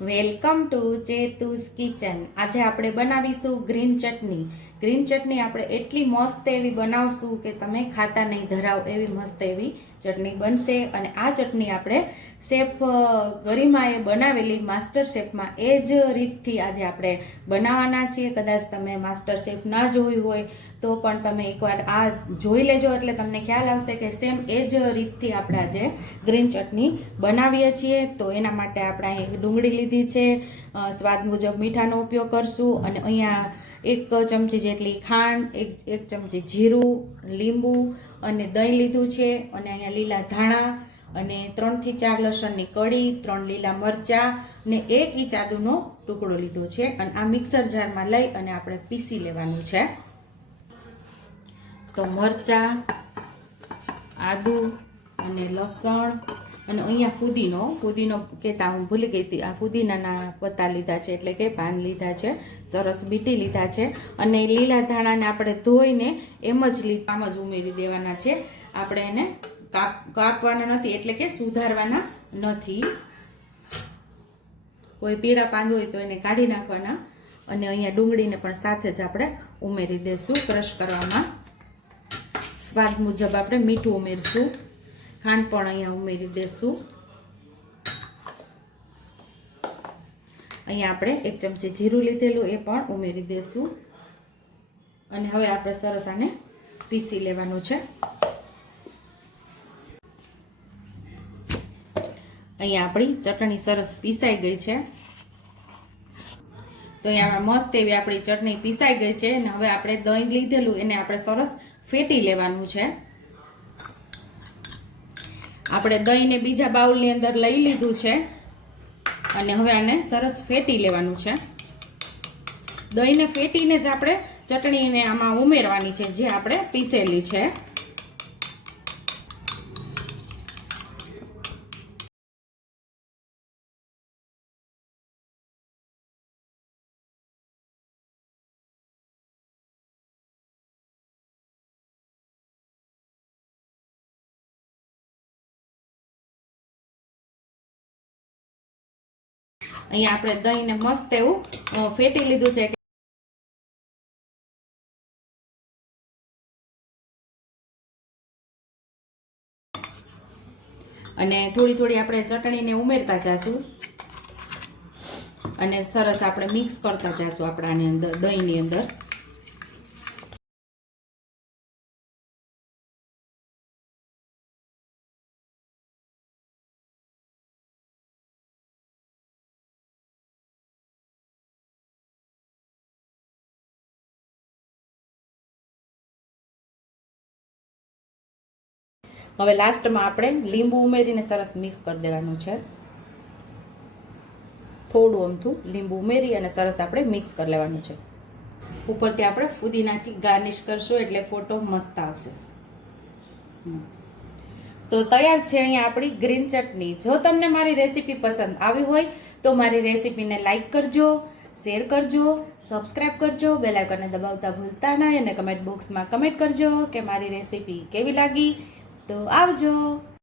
Welcome to ચેતુસ kitchen. આજે આપણે બનાવીશું ગ્રીન ચટણી. ગ્રીન ચટણી આપણે એટલી મસ્ત એવી બનાવશું કે તમે ખાતા નહીં ધરાવ એવી મસ્ત એવી ચટણી બનશે. અને આ ચટણી આપણે શેફ ગરિમાએ બનાવેલી માસ્ટર શેફમાં એ જ રીતથી આજે આપણે બનાવવાના છીએ. કદાચ તમે માસ્ટર શેફ ના જોયું હોય તો પણ તમે એકવાર આ જોઈ લેજો. એટલે તમને ખ્યાલ આવશે કે સેમ એ જ રીતથી આપણે આજે ગ્રીન ચટણી બનાવીએ છીએ. તો એના માટે આપણે અહીં ડુંગળી લીધી છે. સ્વાદ મુજબ મીઠાનો ઉપયોગ કરશું. અને અહીંયા એક ચમચી જેટલી ખાંડ, એક એક ચમચી જીરું, લીંબુ અને દહીં લીધું છે અને અહીંયા લીલા ધાણા અને ત્રણથી ચાર લસણની કળી, ત્રણ લીલા મરચાં ને એક ઇંચ આદુનો ટુકડો લીધો છે. અને આ મિક્સર જારમાં લઈ અને આપણે પીસી લેવાનું છે. તો મરચાં, આદુ અને લસણ અને અહીંયા ફુદીનો ફુદીનો કહેતા હું ભૂલી ગઈ હતી. આ ફુદીનાના પત્તા લીધા છે, એટલે કે પાન લીધા છે, સરસ બીટી લીધા છે. અને લીલા ધાણાને આપણે ધોઈને એમ જ આમ જ ઉમેરી દેવાના છે. આપણે એને કાપ, કાપવાના નથી, એટલે કે સુધારવાના નથી. કોઈ પીળા પાંદ હોય તો એને કાઢી નાખવાના. અને અહીંયા ડુંગળીને પણ સાથે જ આપણે ઉમેરી દઈશું ક્રશ કરવામાં સ્વાદ મુજબ આપણે મીઠું ઉમેરશું. ખાંડ પણ અહીંયા ઉમેરી દઈશું અહીંયા આપણે એક ચમચી જીરું લીધેલું એ પણ ઉમેરી દઈશું અને હવે આપણે સરસ આને પીસી લેવાનું છે. અહીંયા આપણી ચટણી સરસ પીસાઈ ગઈ છે. તો અહીંયા મસ્ત એવી આપણી ચટણી પીસાઈ ગઈ છે. અને હવે આપણે દહીં લીધેલું એને આપણે સરસ ફેટી લેવાનું છે. આપણે દહીંને બીજા બાઉલની અંદર લઈ લીધું છે. અને હવે આને સરસ ફેટી લેવાનું છે. દહીંને ફેટીને જ આપણે ચટણીને આમાં ઉમેરવાની છે, જે આપણે પીસેલી છે. અહીંયા આપણે દહીંને મસ્ત એવું ફેટી લીધું છે અને થોડી થોડી આપણે ચટણીને ઉમેરતા જાશું. અને સરસ આપણે મિક્સ કરતા જાશું આપણાની અંદર, દહીંની અંદર. હવે લાસ્ટમાં આપણે લીંબુ ઉમેરીને સરસ મિક્સ કરી દેવાનું છે. થોડું અમથું લીંબુ ઉમેરી અને સરસ આપણે મિક્સ કરી લેવાનું છે. ઉપરથી આપણે ફુદીનાથી ગાર્નિશ કરશું એટલે ફોટો મસ્ત આવશે. તો તૈયાર છે અહીંયા આપણી ગ્રીન ચટણી. જો તમને મારી રેસીપી પસંદ આવી હોય, તો મારી રેસીપીને લાઇક કરજો શેર કરજો સબસ્ક્રાઇબ કરજો બેલાઇકનને દબાવતા ભૂલતા નહીં અને કમેન્ટ બોક્સમાં કમેન્ટ કરજો કે મારી રેસીપી કેવી લાગી. તો આવજો.